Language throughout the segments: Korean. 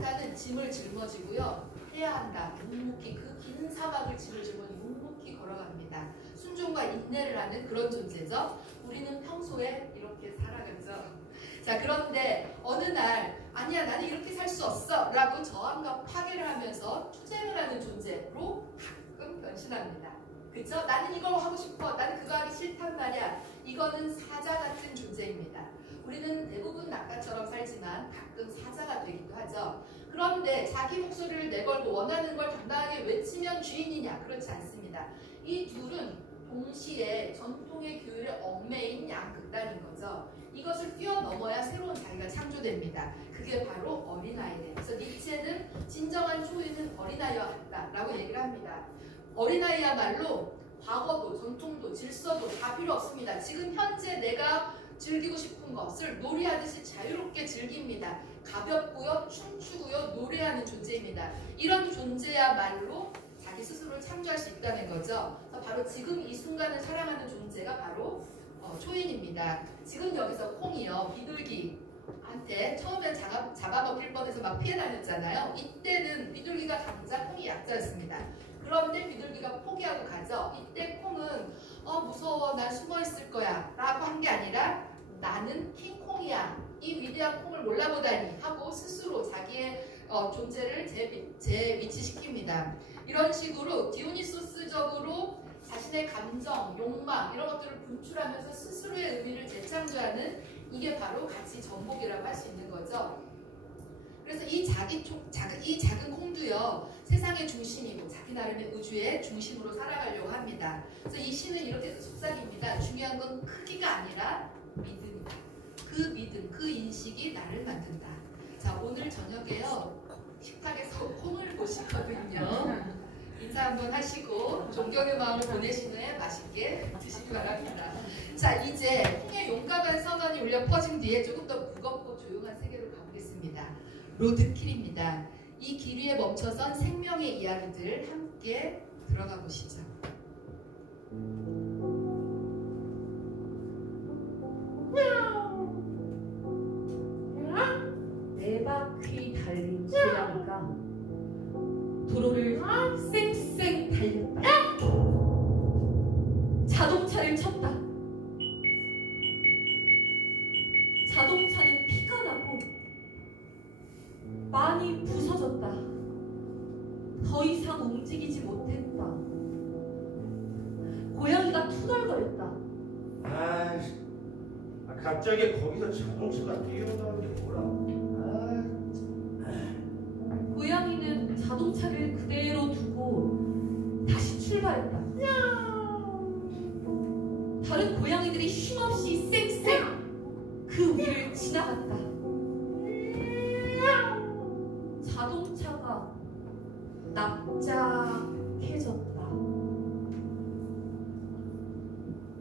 낙타는 짐을 짊어지고요. 해야 한다. 묵묵히 그 긴 사막을 짐을 짊어지고 묵묵히 걸어갑니다. 순종과 인내를 하는 그런 존재죠. 우리는 평소에 이렇게 살아가죠. 자, 그런데 어느 날 아니야 나는 이렇게 살 수 없어 라고 저항과 파괴를 하면서 투쟁을 하는 존재로 가끔 변신합니다. 그쵸? 나는 이걸 하고 싶어. 나는 그거 하기 싫단 말이야. 이거는 사자 같은 존재입니다. 우리는 대부분 낙타처럼 살지만 가끔 사자가 되기도 하죠. 그런데 자기 목소리를 내걸고 원하는 걸 당당하게 외치면 주인이냐? 그렇지 않습니다. 이 둘은 동시에 전통의 교율에 얽매인 양극단인 거죠. 이것을 뛰어넘어야 새로운 자기가 창조됩니다. 그게 바로 어린아이들. 그래서 니체는 진정한 초인은 어린아이와 같다라고 얘기를 합니다. 어린아이야말로 과거도 전통도 질서도 다 필요 없습니다. 지금 현재 내가 즐기고 싶은 것을 놀이하듯이 자유롭게 즐깁니다. 가볍고요, 춤추고요, 노래하는 존재입니다. 이런 존재야말로 자기 스스로를 창조할 수 있다는 거죠. 그래서 바로 지금 이 순간을 사랑하는 존재가 바로 초인입니다. 지금 여기서 콩이요, 비둘기한테 처음에 잡아먹힐 뻔해서 막 피해 다녔잖아요. 이때는 비둘기가 강자, 콩이 약자였습니다. 그런데 비둘기가 포기하고 가죠. 이때 콩은 무서워, 난 숨어 있을 거야 라고 한 게 아니라 나는 킹콩이야, 이 위대한 콩을 몰라보다니 하고 스스로 자기의 존재를 재위치시킵니다. 이런 식으로 디오니소스적으로 자신의 감정, 욕망 이런 것들을 분출하면서 스스로의 의미를 재창조하는, 이게 바로 가치 전복이라고 할 수 있는 거죠. 그래서 이 작은 콩도요, 세상의 중심이고 자기 나름의 우주의 중심으로 살아가려고 합니다. 그래서 이 시는 이렇게 속삭입니다. 중요한 건 크기가 아니라 믿음이다. 그 믿음, 그 인식이 나를 만든다. 자, 오늘 저녁에요, 식탁에서 콩을 보시거든요. 인사 한번 하시고 존경의 마음을 보내신 후에 맛있게 드시기 바랍니다. 자, 이제 콩의 용감한 선언이 울려 퍼진 뒤에 조금 더 무겁고 조용한 세계로 가보겠습니다. 로드킬입니다. 이 길 위에 멈춰선 생명의 이야기들 함께 들어가 보시죠. 네 바퀴 달린 고양이가 도로를 쌩쌩 달렸다. 자동차를 쳤다. 자동차는 피가 나고 많이 부서졌다. 더 이상 움직이지 못했다. 고양이가 투덜거렸다. 갑자기 거기서 자동차가 뛰어나오는 게 뭐라? 고양이는 자동차를 그대로 두고 다시 출발했다. 다른 고양이들이 쉼없이 쌩쌩 그 위를 지나갔다. 자동차가 납작해졌다.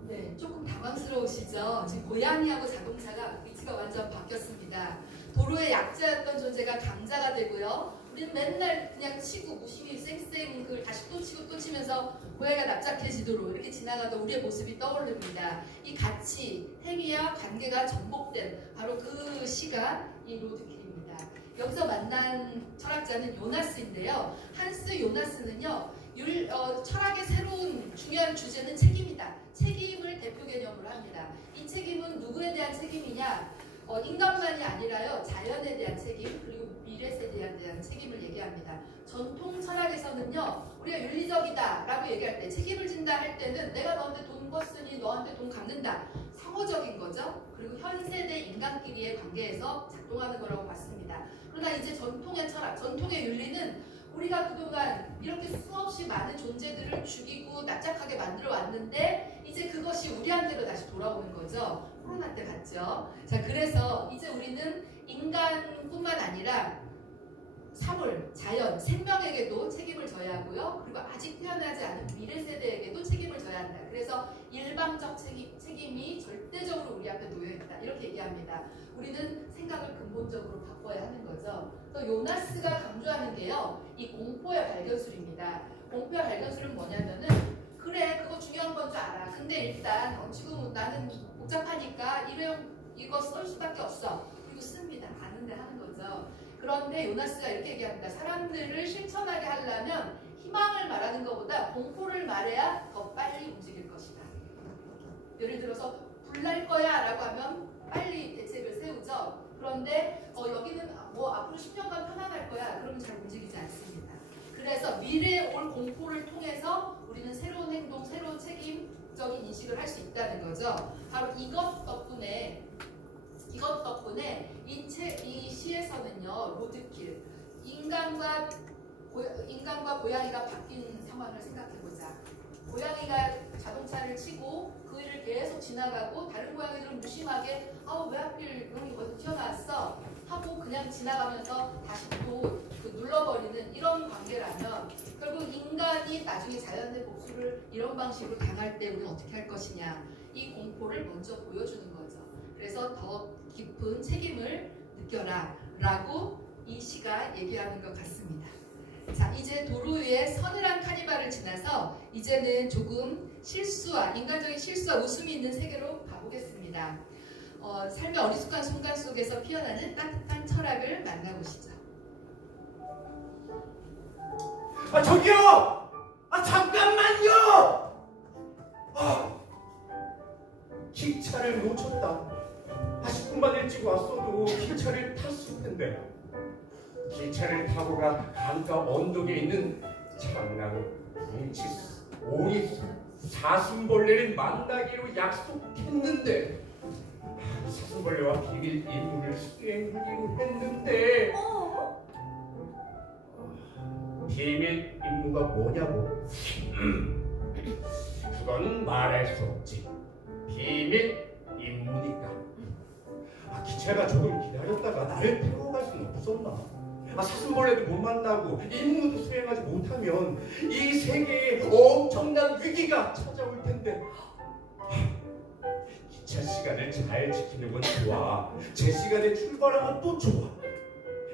네, 조금 당황스러우시죠? 지금 고양이하고 자동차가 위치가 완전 바뀌었습니다. 도로의 약자였던 존재가 강자가 되고요. 우리는 맨날 그냥 치고 무심히 쌩쌩 그걸 다시 또 치고 또 치면서 고양이가 납작해지도록 이렇게 지나가던 우리의 모습이 떠오릅니다. 이 가치, 행위와 관계가 전복된 바로 그 시가 이 로드킬입니다. 여기서 만난 철학자는 요나스인데요. 한스 요나스는요, 철학의 새로운 중요한 주제는 책임이다. 책임을 대표 개념으로 합니다. 이 책임은 누구에 대한 책임이냐? 인간만이 아니라요, 자연에 대한 책임, 그리고 미래 세대에 대한 책임을 얘기합니다. 전통 철학에서는요, 우리가 윤리적이다 라고 얘기할 때, 책임을 진다 할 때는 내가 너한테 돈 꿨으니 너한테 돈 갚는다, 상호적인 거죠. 그리고 현 세대 인간끼리의 관계에서 작동하는 거라고 봤습니다. 그러나 이제 전통의 철학, 전통의 윤리는 우리가 그동안 이렇게 수없이 많은 존재들을 죽이고 납작하게 만들어 왔는데 이제 그것이 우리한테로 다시 돌아오는 거죠. 코로나 때 봤죠. 자, 그래서 이제 우리는 인간뿐만 아니라 사물, 자연, 생명에게도 책임을 져야 하고요. 그리고 아직 태어나지 않은 미래 세대에게도 책임을 져야 한다. 그래서 일방적 책임이 절대적으로 우리 앞에 놓여있다. 이렇게 얘기합니다. 우리는 생각을 근본적으로 바꿔야 하는 거죠. 또 요나스가 강조하는 게요, 이 공포의 발견술입니다. 공포의 발견술은 뭐냐면은, 그래, 그거 중요한 건 줄 알아. 근데 일단 지금 나는 복잡하니까 일회용 이거 쓸 수밖에 없어. 그리고 씁니다. 아는데 하는 거죠. 그런데 그런데 요나스가 이렇게 얘기합니다. 사람들을 실천하게 하려면 희망을 말하는 것보다 공포를 말해야 더 빨리 움직일 것이다. 예를 들어서 불날 거야 라고 하면 빨리 대책을 세우죠. 그런데 여기는 뭐 앞으로 10년간 편안할 거야. 그러면 잘 움직이지 않습니다. 그래서 미래에 올 공포를 통해서 우리는 새로운 행동, 새로운 책임적인 인식을 할 수 있다는 거죠. 바로 이것 덕분에 이 시에서는요, 로드킬, 인간과 고양이가 바뀐 상황을 생각해보자. 고양이가 자동차를 치고 그 일을 계속 지나가고 다른 고양이들은 무심하게 왜 하필 놈이 거기서 튀어나왔어? 하고 그냥 지나가면서 다시 또 눌러버리는 이런 관계라면 결국 인간이 나중에 자연의 복수를 이런 방식으로 당할 때 우리는 어떻게 할 것이냐, 이 공포를 먼저 보여주는 거죠. 그래서 더 깊은 책임을 느껴라 라고 이 시가 얘기하는 것 같습니다. 자, 이제 도로 위에 서늘한 카니발을 지나서 이제는 조금 인간적인 실수와 웃음이 있는 세계로 가보겠습니다. 삶의 어리숙한 순간 속에서 피어나는 따뜻한 철학을 만나보시죠. 저기요! 잠깐만요! 기차를 놓쳤다. 10분만 일찍 왔어도 기차를 탔을 텐데. 기차를 타고 가 강가 언덕에 있는 장나무, 뭉치, 오리, 사슴벌레를 만나기로 약속했는데 사슴벌레와 비밀 임무를 수행하기로 했는데 비밀 임무가 뭐냐고? 그건 말할 수 없지. 비밀 임무니까. 기차가 조금 기다렸다가 나를 태우고 갈 수는 없었나? 사슴벌레도 못 만나고 임무도 수행하지 못하면 이 세계에 엄청난 위기가 찾아올 텐데. 기차 시간을 잘 지키는 건 좋아. 제 시간에 출발하면 또 좋아.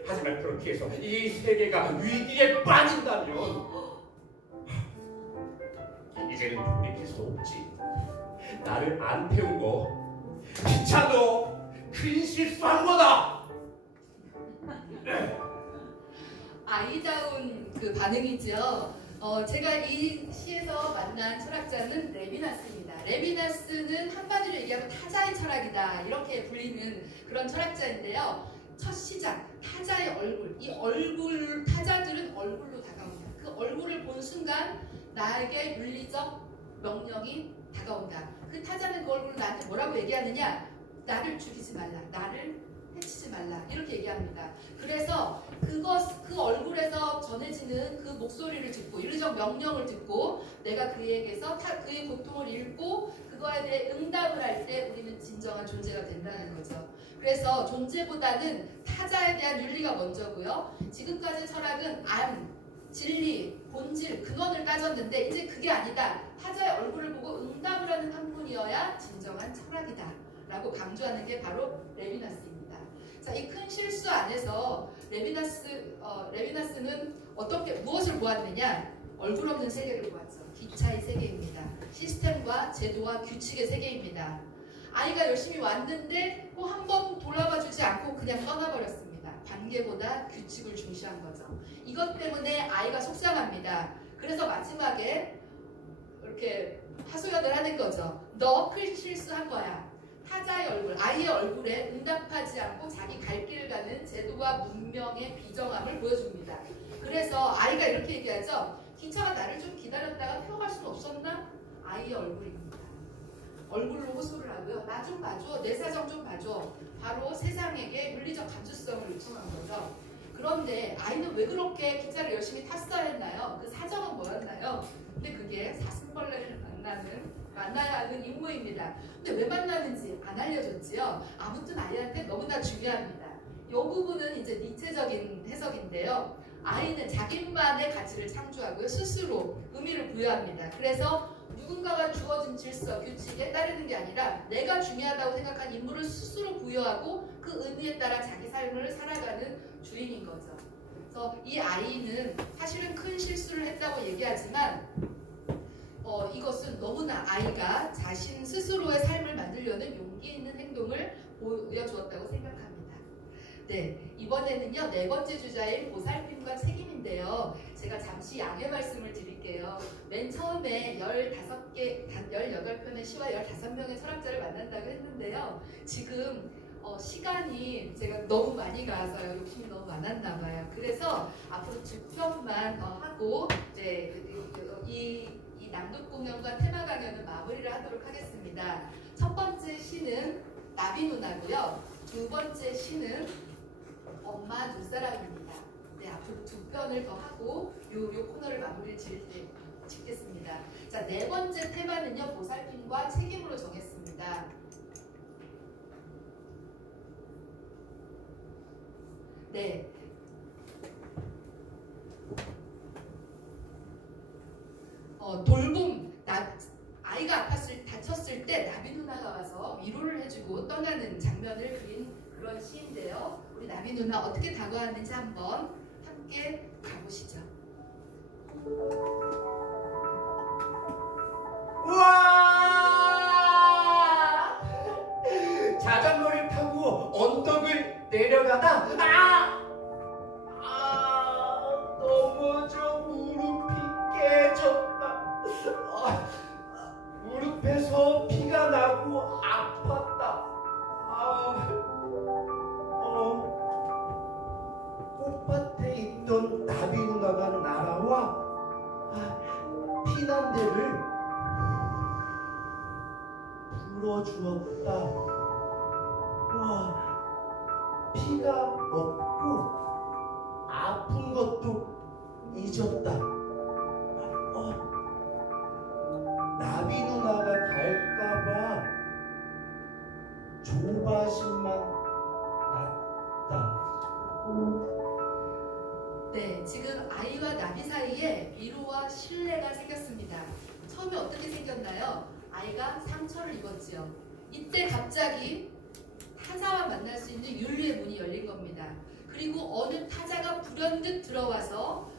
하지만 그렇게 해서 이 세계가 위기에 빠진다면 이제는 돌이킬 수 없지. 나를 안 태운 거 기차도 큰 실수한 거다. 아이다운 그 반응이죠. 제가 이 시에서 만난 철학자는 레비나스입니다. 레비나스는 한마디로 얘기하면 타자의 철학이다 이렇게 불리는 그런 철학자인데요. 첫 시작, 타자의 얼굴, 이 얼굴, 타자들은 얼굴로 다가온다. 그 얼굴을 본 순간 나에게 윤리적 명령이 다가온다. 그 타자는 그 얼굴로 나한테 뭐라고 얘기하느냐? 나를 죽이지 말라, 나를 해치지 말라 이렇게 얘기합니다. 그래서 그 얼굴에서 전해지는 그 목소리를 듣고 윤리적 명령을 듣고 내가 그에게서 그의 고통을 읽고 그거에 대해 응답을 할 때 우리는 진정한 존재가 된다는 거죠. 그래서 존재보다는 타자에 대한 윤리가 먼저고요. 지금까지 철학은 진리, 본질, 근원을 따졌는데 이제 그게 아니다. 타자의 얼굴을 보고 응답을 하는 한 분이어야 진정한 철학이다 라고 강조하는 게 바로 레비나스입니다. 자, 이 큰 실수 안에서 레비나스는 무엇을 보았느냐? 얼굴 없는 세계를 보았죠. 기차의 세계입니다. 시스템과 제도와 규칙의 세계입니다. 아이가 열심히 왔는데 한 번 돌아봐 주지 않고 그냥 떠나버렸습니다. 관계보다 규칙을 중시한 거죠. 이것 때문에 아이가 속상합니다. 그래서 마지막에 이렇게 하소연을 하는 거죠. 너 큰 실수한 거야. 타자의 얼굴, 아이의 얼굴에 응답하지 않고 자기 갈 길을 가는 제도와 문명의 비정함을 보여줍니다. 그래서 아이가 이렇게 얘기하죠. 기차가 나를 좀 기다렸다가 태워갈 수는 없었나? 아이의 얼굴입니다. 얼굴로 호소를 하고요. 나 좀 봐줘. 내 사정 좀 봐줘. 바로 세상에게 윤리적 감수성을 요청한 거죠. 그런데 아이는 왜 그렇게 기차를 열심히 탔어야 했나요? 그 사정은 뭐였나요? 근데 그게 사슴벌레를 만나야 하는 임무입니다. 근데 왜 만나는지 안 알려줬지요. 아무튼 아이한테 너무나 중요합니다. 이 부분은 이제 니체적인 해석인데요. 아이는 자기만의 가치를 창조하고요. 스스로 의미를 부여합니다. 그래서 누군가가 주어진 질서, 규칙에 따르는 게 아니라 내가 중요하다고 생각한 임무를 스스로 부여하고 그 의미에 따라 자기 삶을 살아가는 주인인 거죠. 그래서 이 아이는 사실은 큰 실수를 했다고 얘기하지만 이것은 너무나 아이가 자신 스스로의 삶을 만들려는 용기 있는 행동을 보여주었다고 생각합니다. 네, 이번에는요 4번째 주자인 보살핌과 책임인데요. 제가 잠시 양해 말씀을 드릴게요. 맨 처음에 18편의 시와 15명의 철학자를 만난다고 했는데요. 지금 시간이 제가 너무 많이 가서요. 욕심이 너무 많았나 봐요. 그래서 앞으로 2편만 하고 이 낭독 공연과 테마 강연은 마무리를 하도록 하겠습니다. 첫 번째 시는 나비 누나고요. 두 번째 시는 엄마 눈사람입니다. 네, 앞으로 2편을 더 하고 요 코너를 마무리 짓겠습니다. 자, 4번째 테마는요 보살핌과 책임으로 정했습니다. 네. 돌봄, 아이가 다쳤을 때 나비 누나가 와서 위로를 해주고 떠나는 장면을 그린 그런 시인데요. 우리 나비 누나 어떻게 다가왔는지 한번 함께 가보시죠. 우와! 자전거를 타고 언덕을 내려가다 넘어져 무릎이 깨졌다. 무릎에서 피가 나고 아팠다. 꽃밭에 있던 나비 누나가 날아와 피난대를 불어주었다. 피가 없고 아픈 것도 잊었다. 나비 누나가 갈까봐 조바심만 났다. 네, 지금 아이와 나비 사이에 위로와 신뢰가 생겼습니다. 처음에 어떻게 생겼나요? 아이가 상처를 입었지요. 이때 갑자기 타자와 만날 수 있는 윤리의 문이 열린 겁니다. 그리고 어느 타자가 불현듯 들어와서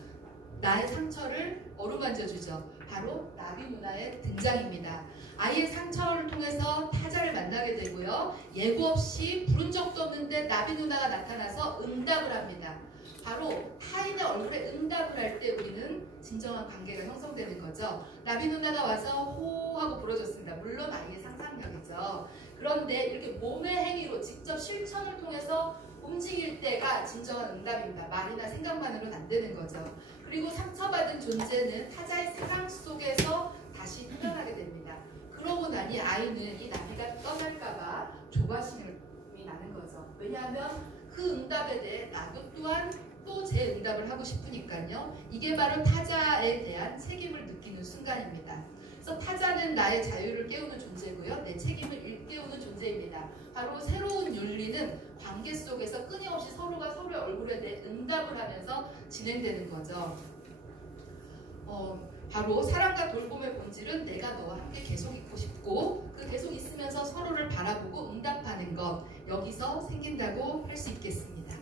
나의 상처를 어루만져주죠. 바로 나비 누나의 등장입니다. 아이의 상처를 통해서 타자를 만나게 되고요. 예고 없이 부른 적도 없는데 나비 누나가 나타나서 응답을 합니다. 바로 타인의 얼굴에 응답을 할 때 우리는 진정한 관계가 형성되는 거죠. 나비 누나가 와서 호 하고 불어줬습니다. 물론 아이의 상상력이죠. 그런데 이렇게 몸의 행위로 직접 실천을 통해서 움직일 때가 진정한 응답입니다. 말이나 생각만으로는 안 되는 거죠. 그리고 상처받은 존재는 타자의 사랑 속에서 다시 태어나게 됩니다. 그러고 나니 아이는 이 나비가 떠날까봐 조바심이 나는 거죠. 왜냐하면 그 응답에 대해 나도 또한 또 제 응답을 하고 싶으니까요. 이게 바로 타자에 대한 책임을 느끼는 순간입니다. 그래서 타자는 나의 자유를 깨우는 존재고요. 내 책임을 일깨우는 존재입니다. 바로 새로운 윤리는 관계 속에서 끊임없이 서로가 서로의 얼굴에 대해 응답을 하면서 진행되는 거죠. 바로 사랑과 돌봄의 본질은 내가 너와 함께 계속 있고 싶고 그 계속 있으면서 서로를 바라보고 응답하는 것, 여기서 생긴다고 할 수 있겠습니다.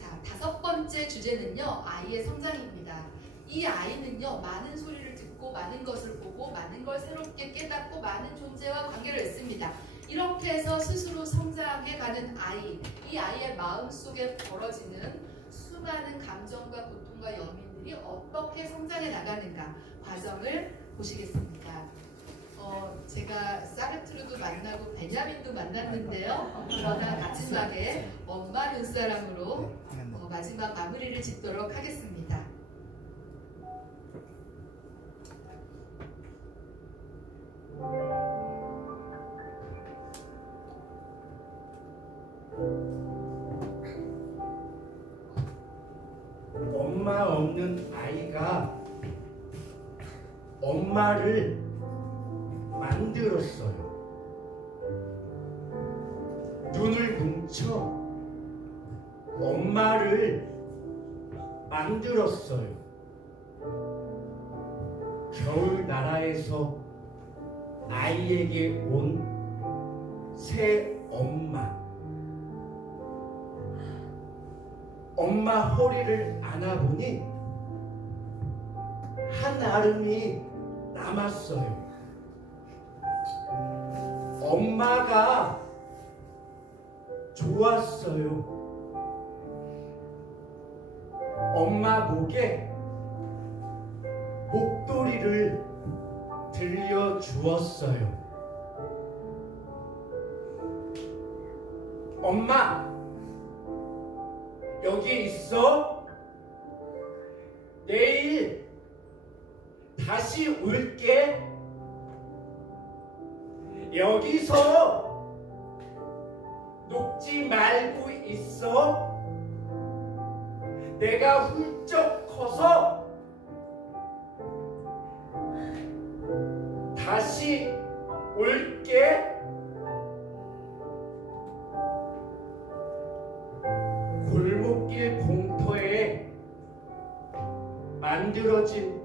자, 5번째 주제는요, 아이의 성장입니다. 이 아이는요, 많은 소리를 듣고 많은 것을 보고 많은 걸 새롭게 깨닫고 많은 존재와 관계를 맺습니다. 이렇게 해서 스스로 성장해가는 아이, 이 아이의 마음속에 벌어지는 수많은 감정과 고통과 연민들이 어떻게 성장해 나가는가 과정을 보시겠습니다. 제가 사르트르도 만나고 베냐민도 만났는데요. 그러나 마지막에 엄마 눈사람으로 마지막 마무리를 짓도록 하겠습니다. 엄마 없는 아이가 엄마를 만들었어요. 눈을 뭉쳐 엄마를 만들었어요. 겨울 나라에서 아이에게 온 새 엄마. 엄마 허리를 안아보니 한 알음이 남았어요. 엄마가 좋았어요. 엄마 목에 목도리를 들려주었어요. 엄마, 여기 있어? 내일 다시 올게. 여기서 녹지 말고 있어. 내가 훌쩍 커서 다시 올게. 골목길 공터에 만들어진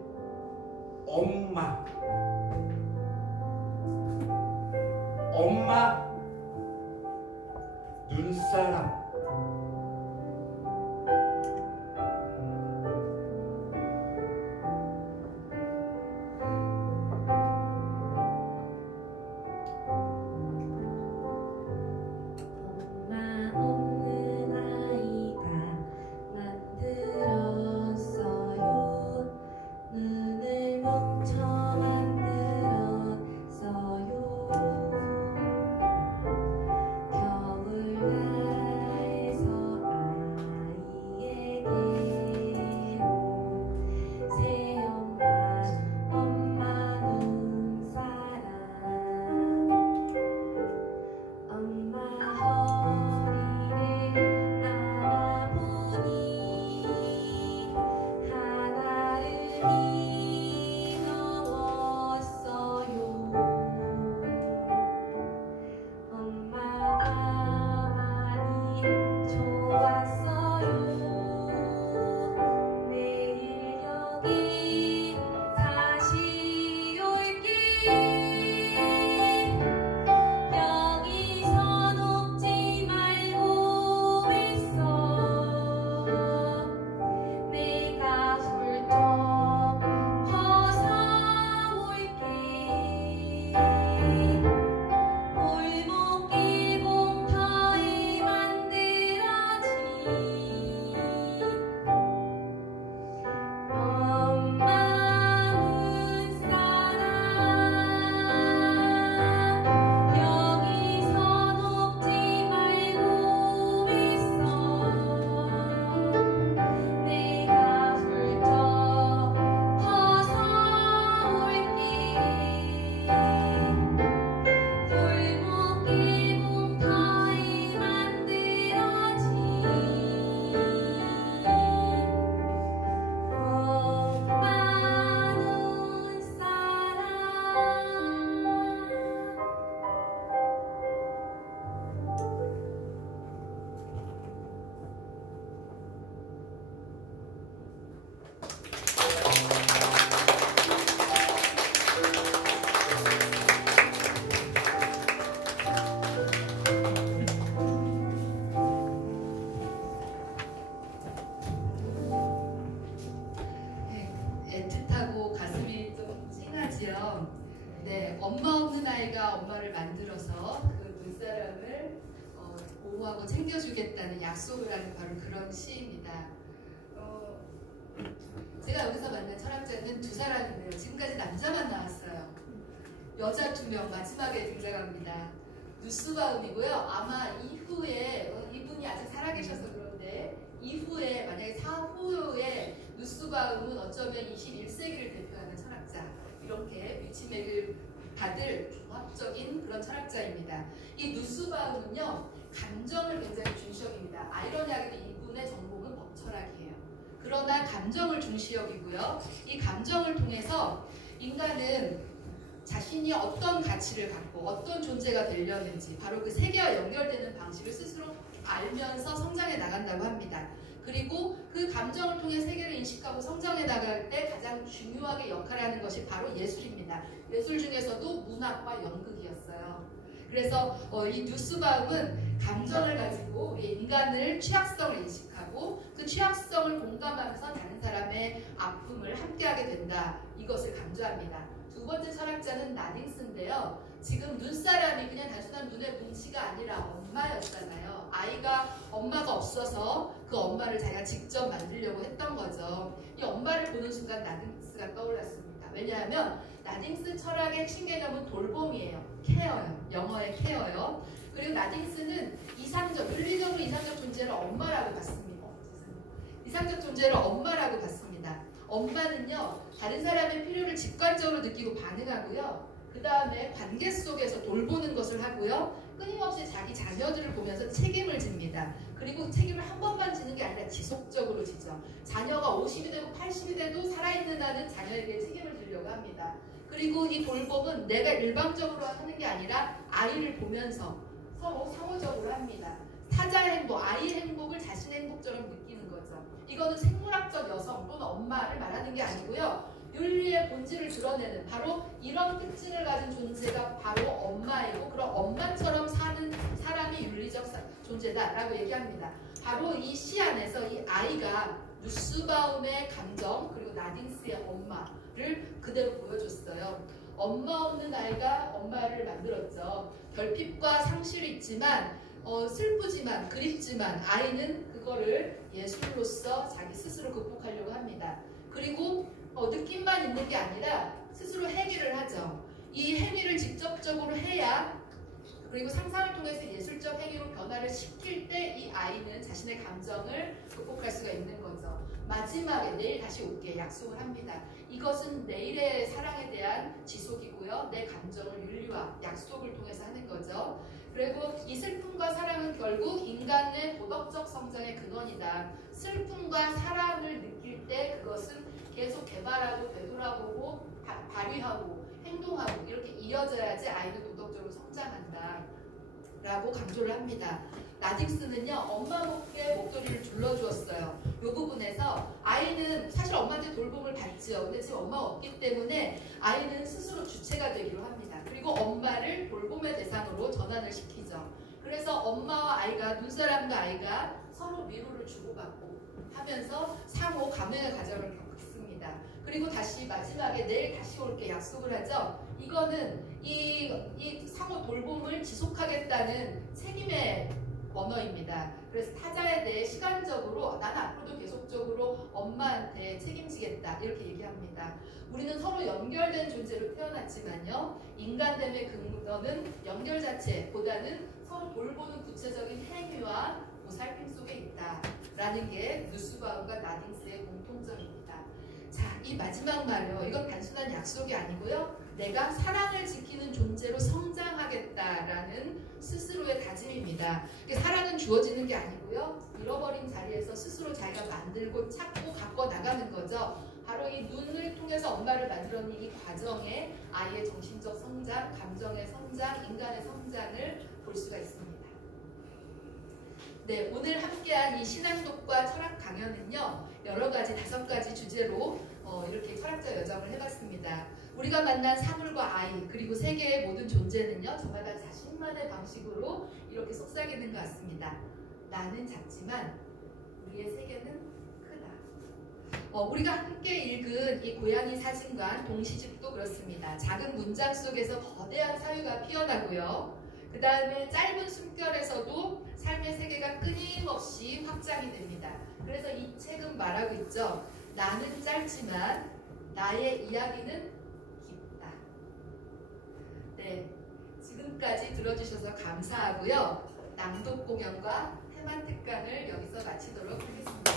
엄마 눈사람. 엄마 없는 아이가 만들었어요. 눈을 멈춰 만들었어요. 겨울나라에서 아이에게 온 새엄마, 엄마 눈사람. 엄마 허리를 안아보니 하나를 이겨웠어요. 엄마가 많이 좋았어요. 내일 여기 다시 올게. 여기서 녹지 말고 있어. 내가 훌쩍 커서 올게. 골목길 공터에 만들어진 엄마 눈사람. 여기서 녹지 말고 있어. 내가 훌쩍 커서 올게. 골목길 공터에 만들어진 엄마 애틋하고 가슴이 좀 찡하지요. 네, 엄마 없는 아이가 엄마를 만들어서 그 눈사람을 보호하고 챙겨주겠다는 약속을 하는 바로 그런 시입니다. 제가 여기서 만난 철학자는 두 사람인데요. 지금까지 남자만 나왔어요. 여자 2명 마지막에 등장합니다. 누스바움이고요. 아마 이후에 이분이 아직 살아계셔서 그런데 이후에 만약에 사후에 누스바움은 어쩌면 21세기를 대표하는 철학자, 이렇게 위치맥을 받을 종합적인 그런 철학자입니다. 이 누스바움은요, 감정을 굉장히 중시 여깁니다. 아이러니하게도 이분의 전공은 법철학이에요. 그러나 감정을 중시 여기고요. 이 감정을 통해서 인간은 자신이 어떤 가치를 갖고 어떤 존재가 되려는지 바로 그 세계와 연결되는 방식을 스스로 알면서 성장해 나간다고 합니다. 그리고 그 감정을 통해 세계를 인식하고 성장해 나갈 때 가장 중요하게 역할을 하는 것이 바로 예술입니다. 예술 중에서도 문학과 연극이었어요. 그래서 이 누스바움은 감정을 가지고 우리 인간을 취약성을 인식하고 그 취약성을 공감하면서 다른 사람의 아픔을 함께하게 된다. 이것을 강조합니다. 두 번째 철학자는 나딩스인데요. 지금 눈사람이 그냥 단순한 눈의 뭉치가 아니라 엄마였잖아요. 아이가 엄마가 없어서 그 엄마를 자기가 직접 만들려고 했던 거죠. 이 엄마를 보는 순간 나딩스가 떠올랐습니다. 왜냐하면 나딩스 철학의 핵심 개념은 돌봄이에요. 케어요. 영어의 케어요. 그리고 나딩스는 윤리적으로 이상적 존재를 엄마라고 봤습니다. 이상적 존재를 엄마라고 봤습니다. 엄마는요, 다른 사람의 필요를 직관적으로 느끼고 반응하고요. 그 다음에 관계 속에서 돌보는 것을 하고요. 끊임없이 자기 자녀들을 보면서 책임을 집니다. 그리고 책임을 한 번만 지는 게 아니라 지속적으로 지죠. 자녀가 50이 되고 80이 돼도 살아있는 한은 자녀에게 책임을 지려고 합니다. 그리고 이 돌봄은 내가 일방적으로 하는 게 아니라 아이를 보면서 서로 상호적으로 합니다. 타자의 행복, 아이의 행복을 자신의 행복처럼 느끼는 거죠. 이거는 생물학적 여성 또는 엄마를 말하는 게 아니고요. 윤리의 본질을 드러내는 바로 이런 특징을 가진 존재가 바로 엄마이고, 그런 엄마처럼 사는 사람이 윤리적 존재다라고 얘기합니다. 바로 이 시 안에서 이 아이가 누스바움의 감정 그리고 나딩스의 엄마를 그대로 보여줬어요. 엄마 없는 아이가 엄마를 만들었죠. 결핍과 상실이 있지만 슬프지만 그립지만 아이는 그거를 예술로서 자기 스스로 극복하려고 합니다. 그리고 느낌만 있는 게 아니라 스스로 행위를 하죠. 이 행위를 직접적으로 해야, 그리고 상상을 통해서 예술적 행위로 변화를 시킬 때 이 아이는 자신의 감정을 극복할 수가 있는 거죠. 마지막에 내일 다시 올게 약속을 합니다. 이것은 내일의 사랑에 대한 지속이고요. 내 감정을 윤리화, 약속을 통해서 하는 거죠. 그리고 이 슬픔과 사랑은 결국 인간의 도덕적 성장의 근원이다. 슬픔과 사랑을 느낄 때 그것은 계속 개발하고 되돌아보고 발휘하고 행동하고 이렇게 이어져야지 아이는 도덕적으로 성장한다 라고 강조를 합니다. 나딩스는요, 엄마 목에 목도리를 둘러주었어요. 이 부분에서 아이는 사실 엄마한테 돌봄을 받죠. 근데 지금 엄마가 없기 때문에 아이는 스스로 주체가 되기로 합니다. 그리고 엄마를 돌봄의 대상으로 전환을 시키죠. 그래서 엄마와 아이가, 눈사람과 아이가 서로 위로를 주고받고 하면서 상호 감흥의 과정을 겪습니다. 그리고 다시 마지막에 내일 다시 올게 약속을 하죠. 이거는 이 상호 돌봄을 지속하겠다는 책임의 언어입니다. 그래서 타자에 대해 시간적으로 난 앞으로도 계속적으로 엄마한테 책임지겠다 이렇게 얘기합니다. 우리는 서로 연결된 존재로 태어났지만요, 인간됨의 근원은 연결 자체보다는 서로 돌보는 구체적인 행위와 보살핌 속에 있다라는 게 누스바움과 나딩스의 공통점입니다. 자, 이 마지막 말이요, 이건 단순한 약속이 아니고요, 내가 사랑을 지키는 존재로 성장하겠다라는 스스로의 다짐입니다. 사랑은 주어지는 게 아니고요, 잃어버린 자리에서 스스로 자기가 만들고 찾고 갖고 나가는 거죠. 바로 이 눈을 통해서 엄마를 만들어낸 이 과정에 아이의 정신적 성장, 감정의 성장, 인간의 성장을 볼 수가 있습니다. 네, 오늘 함께한 이 신앙독과 철학 강연은요, 여러 가지 5가지 주제로 이렇게 철학적 여정을 해봤습니다. 우리가 만난 사물과 아이 그리고 세계의 모든 존재는요, 저마다 자신만의 방식으로 이렇게 속삭이는 것 같습니다. 나는 작지만 우리의 세계는 크다. 우리가 함께 읽은 이 고양이 사진관 동시집도 그렇습니다. 작은 문장 속에서 거대한 사유가 피어나고요. 그 다음에 짧은 숨결에서도 삶의 세계가 끊임없이 확장이 됩니다. 그래서 이 책은 말하고 있죠. 나는 짧지만 나의 이야기는 깊다. 네, 지금까지 들어주셔서 감사하고요. 낭독 공연과 해만 특강을 여기서 마치도록 하겠습니다.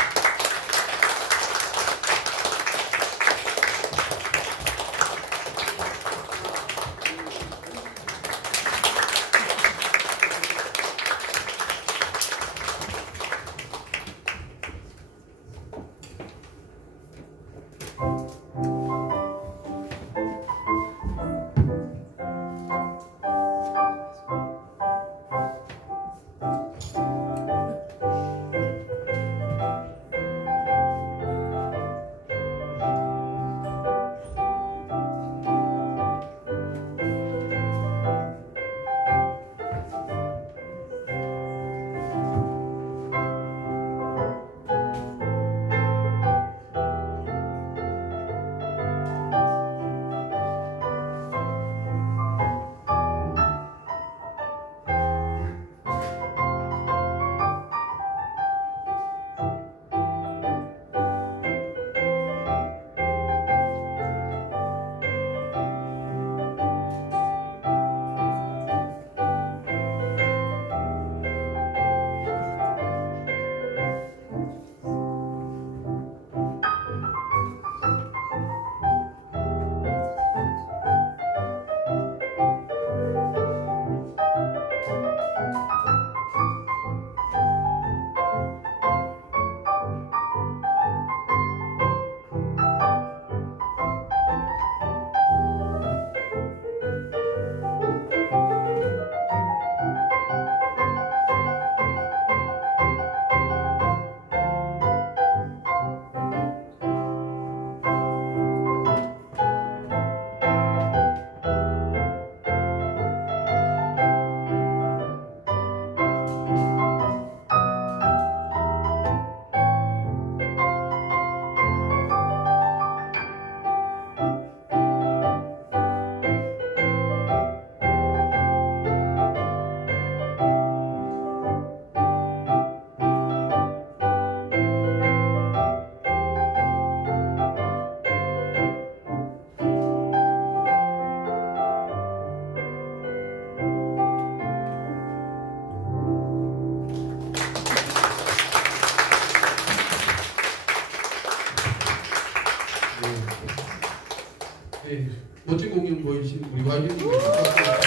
멋진 공연 보여주신 우리 YG님 감사합니다.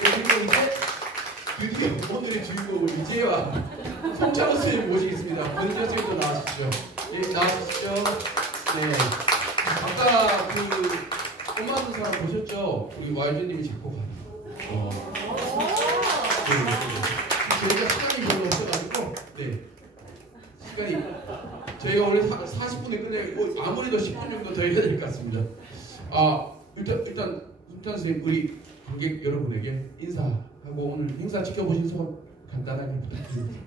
그리고 이제 드디어 오늘의 주인공을 이제와 송창호 선생님 모시겠습니다. 권인재 선생님도 나와주시죠. 예, 나와주시죠. 네. 아까 그 엄마하는 사람 보셨죠? 우리 YG님이 작곡한. 저희가 시간이 별로 없어가지고, 네. 시간이 저희가 원래 40분에 끝내고 아무래도 10분 정도 더 해야 될 것 같습니다. 일단 송창호 선생님 우리 관객 여러분에게 인사하고 오늘 행사 지켜보신 소감 간단하게 부탁드립니다.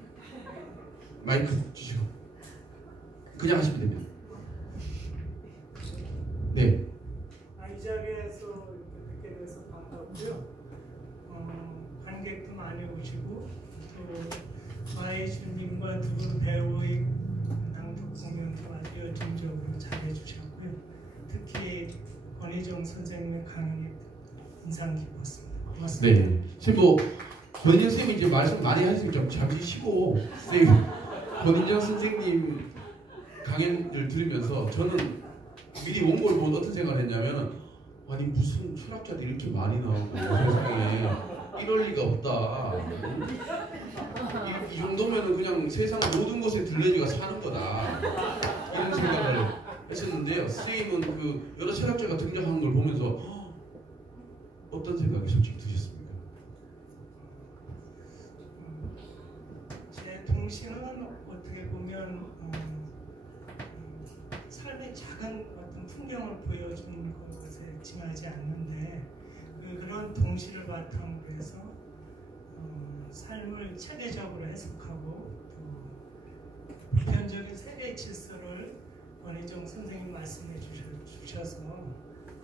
마이크 주시고 그냥 하시면 됩니다. 네. 이 자리에서 이렇게 뵙게 돼서 반갑고요. 관객도 많이 오시고 또 마이주님과 두 분 배우의 낭독 공연도 아주 열정적으로 잘해주셨고요. 특히 권희정 선생님의 강연이 인상 깊었습니다. 고맙습니다. 네. 지금 뭐 권인정 선생님이 이제 말씀 많이 하시니까 잠시 쉬고 선생님 권인정 선생님 강연을 들으면서 저는 미리 원고를 보고 어떤 생각을 했냐면 아니 무슨 철학자들이 이렇게 많이 나오고 세상에 이럴 리가 없다. 이 정도면은 그냥 세상 모든 곳에 들러리가 사는 거다. 이런 생각을 했었는데요. 선생님은 그 여러 철학자가 등장하는 걸 보면서 어떤 생각이 솔직히 드셨습니까? 제 동시는 어떻게 보면 삶의 작은 어떤 풍경을 보여주는 것에 지나지 않는데 그런 동시를 바탕으로 해서 삶을 체계적으로 해석하고 또 보편적인 세계 질서를 권희정 선생님 말씀해 주셔서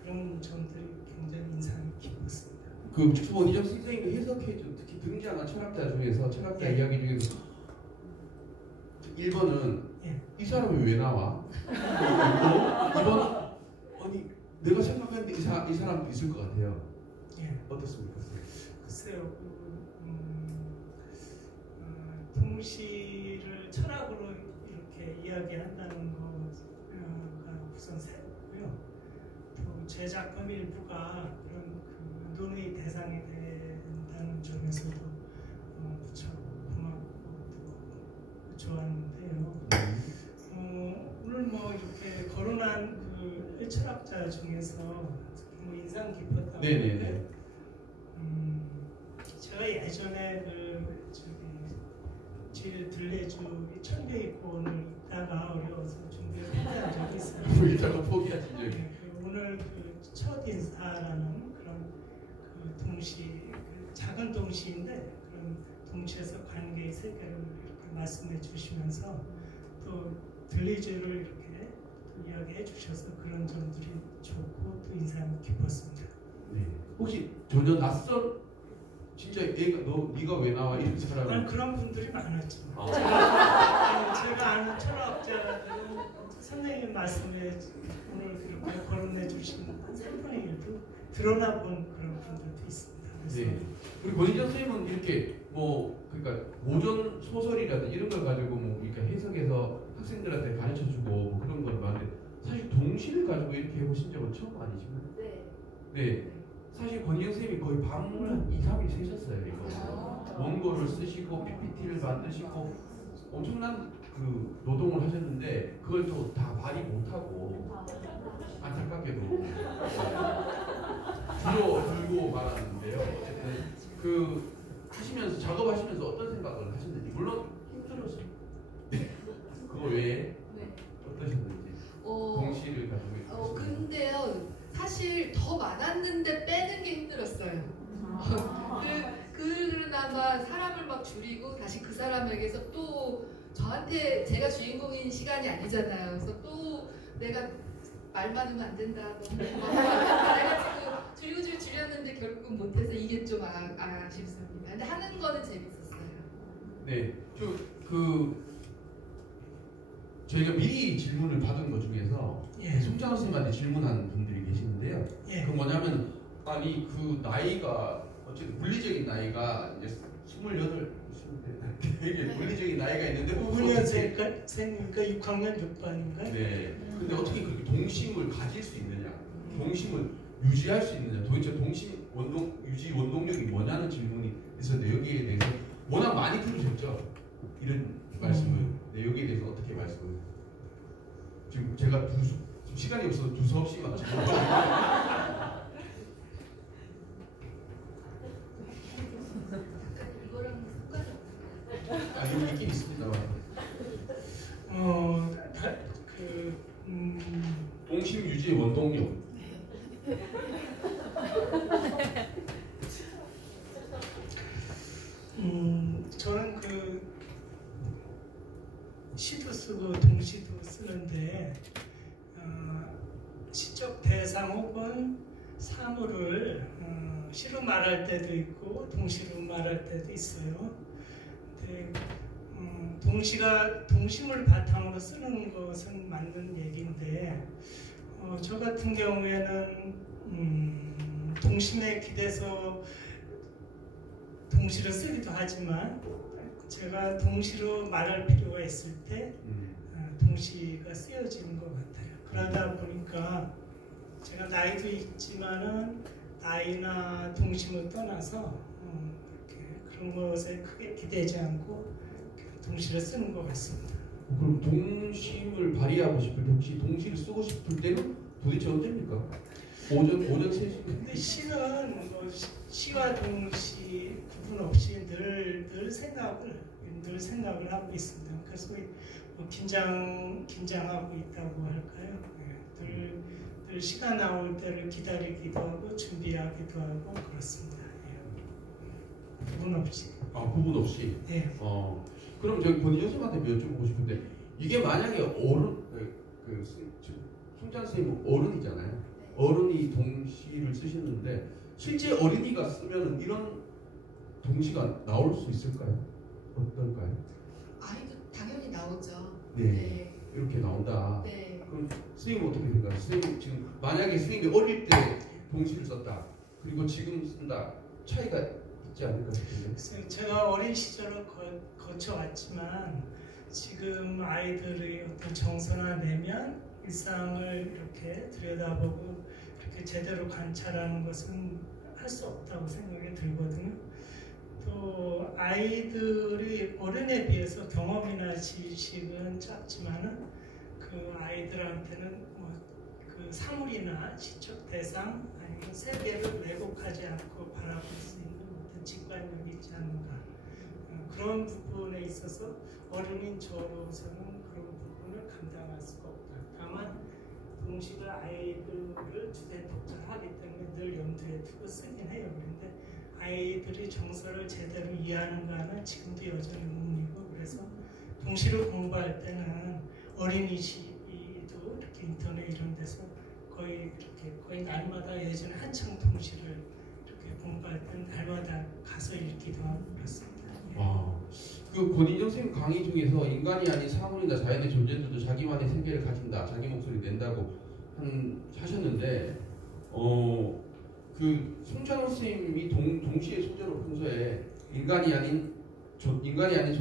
그런 점들이 굉장히 인상이 깊었습니다. 그 권희정 선생님이 해석해준 특히 등장한 철학자 중에서 철학자 이야기 중에서 1번은 이 사람이 왜 나와? 2번은 아니 내가 생각했는데 이 사람도 있을 것 같아요. 어떻습니까? 글쎄요. 동시를 철학으로 이렇게 이야기한다는 거가 우선 새롭고요. 또 제작금 일부가 그런 그 논의 대상이 된다는 점에서도 무척 고맙고 또 좋았는데요. 오늘 뭐 이렇게 거론한 그 철학자 중에서 뭐 인상 깊었다고 네네네. 제가 예전에 제일 들레주 천교익원을 있다가 어려워서 준비를 포기한 적이 있어요. 일단 포기하신 적이. 오늘 그 첫 인사라는 그런 그 동시, 작은 동시인데 그런 동시에서 관계의 세계를 이렇게 말씀해 주시면서 또 들레주를 이렇게 이야기해 주셔서 그런 점들이 좋고 또 인상이 깊었습니다. 네. 혹시 전혀 낯선 진짜 얘가 네가 왜 나와 이런 사람은 그런 분들이 많았죠. 제가 아는 철학자들은 선생님 말씀에 오늘 이렇게 거론해 주신 한 3분의 1도 드러나 본 그런 분들도 있습니다. 네. 우리 권인정 선생님은 이렇게 뭐 그러니까 모전 소설이라든지 이런 걸 가지고 뭐 그러니까 해석해서 학생들한테 가르쳐주고 뭐 그런 걸 많은데 사실 동시를 가지고 이렇게 해보신 적은 처음 아니신가요? 네. 네. 사실 권인정 선생님이 거의 밤을 한 2, 3일 새셨어요. 이거 원고를 쓰시고 PPT를 만드시고 엄청난 그 노동을 하셨는데 그걸 또 다 발휘 못하고 안타깝게도 들고 말았는데요. 어쨌든 그 하시면서 작업하시면서 어떤 생각을 하셨는지 물론 힘들었어요. 네. 그거 외에 어떠셨는지 동시를 가지고 근데요 사실 더 많았는데 빼는 게 힘들었어요. 그러다가 사람을 막 줄이고 다시 그 사람에게서 또 저한테 제가 주인공인 시간이 아니잖아요. 그래서 또 내가 말 많으면 안 된다. 내가 지금 줄였는데 결국은 못해서 이게 좀 아쉽습니다. 근데 하는 거는 재밌었어요. 네, 저희가 미리 질문을 받은 것 중에서 송창호 선생님한테 질문한 분들이 계시는데요. 그 뭐냐면 아니 그 나이가 어쨌든 물리적인 나이가 이제 28, 되게 물리적인 나이가 있는데 5년생이니까 6학년 6반인가요? 네. 근데 어떻게 그렇게 동심을 가질 수 있느냐? 동심을 유지할 수 있느냐, 도대체 동심 원동 유지 원동력이 뭐냐는 질문이 있었는데 여기에 대해서 워낙 많이 들으셨죠? 이런 말씀을. 네, 여기에 대해서 어떻게 말씀을? 지금 제가 지금 시간이 없어서 두서없이만 지금 이거랑 상관이 없어요. 여기 있긴 있습니다. 동심 유지 원동력. 저는 시도 쓰고 동시도 쓰는데 시적 대상 혹은 사물을 시로 말할 때도 있고 동시로 말할 때도 있어요. 근데 동심을 바탕으로 쓰는 것은 맞는 얘기인데 저 같은 경우에는 동심에 기대서 동시로 쓰기도 하지만 제가 동시로 말할 필요가 있을 때 동시가 쓰여지는 것 같아요. 그러다 보니까 제가 나이도 있지만은 나이나 동심을 떠나서 그런 것에 크게 기대지 않고 동시를 쓰는 것 같습니다. 그럼 동심을 발휘하고 싶을 때 혹시 동시를 쓰고 싶을 때는 도대체 언제입니까? 오전 3시? 근데 시는 시와 동시 구분 없이 늘 생각을 하고 있습니다. 그래서 긴장하고 있다고 할까요? 늘 시간 나올 때를 기다리기도 하고 준비하기도 하고 그렇습니다. 구분 없이. 구분 없이. 네. 그럼 저기 권희정 선생님한테 여쭤보고 싶은데 이게 만약에 송찬 선생님은 어른이잖아요. 어른이 동시를 쓰시는데 실제 어린이가 쓰면 이런 동시가 나올 수 있을까요? 어떨까요? 아이도 당연히 나오죠. 네. 이렇게 나온다. 네. 그럼 선생님 어떻게 생각하세요? 선생님 지금 만약에 선생님이 어릴 때 동시를 썼다. 그리고 지금 쓴다. 차이가 있지 않을까 싶은데. 제가 어린 시절을 거쳐왔지만 지금 아이들의 어떤 정서나 내면 일상을 이렇게 들여다보고 이렇게 제대로 관찰하는 것은 할 수 없다고 생각이 들거든요. 또 아이들이 어른에 비해서 경험이나 지식은 작지만은 그 아이들한테는 그 사물이나 시적 대상 아니면 세계를 왜곡하지 않고 바라볼 수 있는 어떤 직관력이 있지 않는가. 그런 부분에 있어서 어른인 저로서는 그런 부분을 감당할 수가 없다. 다만 동시를 아이들을 주된 독자를 하기 때문에 늘 염두에 두고 쓰긴 해요. 그런데 아이들이 정서를 제대로 이해하는가는 지금도 여전히 의문이고, 그래서 동시를 공부할 때는 어린이집도 이렇게 인터넷 이런 데서 거의 날마다 예전에 한창 동시를 이렇게 공부할 때는 날마다 가서 읽기도 하고 그렇습니다. 그 권희정 선생님 강의 중에서 인간이 아닌 사물이나 자연의 존재들도 자기만의 세계를 가진다, 자기 목소리 낸다고 하셨는데, 그 송찬호 선생님이 동시에 소재로 평소에 인간이 아닌